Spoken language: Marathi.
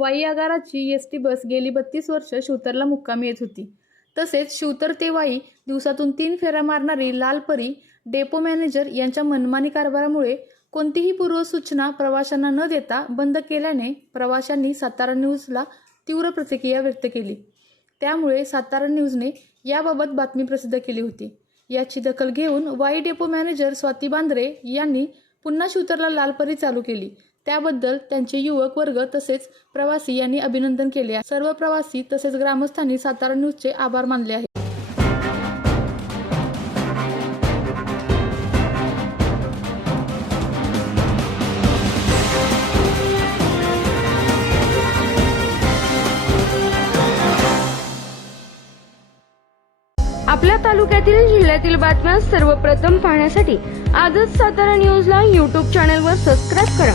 वाई आगाराची एस टी बस गेली बत्तीस वर्ष शिवतरला मुक्कामी येत होती. तसेच शिवतर ते वाई दिवसातून तीन फेऱ्या मारणारी लालपरी डेपो मॅनेजर यांच्या मनमानी कारभारामुळे कोणतीही पूर्वसूचना प्रवाशांना न देता बंद केल्याने प्रवाशांनी सातारा न्यूजला तीव्र प्रतिक्रिया व्यक्त केली. त्यामुळे सातारा न्यूजने याबाबत बातमी प्रसिद्ध केली होती. याची दखल घेऊन वाई डेपो मॅनेजर स्वाती बांद्रे यांनी पुन्हा शिवतरला लालपरी चालू केली. त्याबद्दल त्यांचे युवक वर्ग तसेच प्रवासी यांनी अभिनंदन केले आहे. सर्व प्रवासी तसेच ग्रामस्थांनी सातारा न्यूजचे आभार मानले आहेत. आपल्या तालुक्यातील जिल्ह्यातील बातम्या सर्वप्रथम पाहण्यासाठी आजच सातारा न्यूजला यूट्यूब चॅनलवर सबस्क्राईब करा.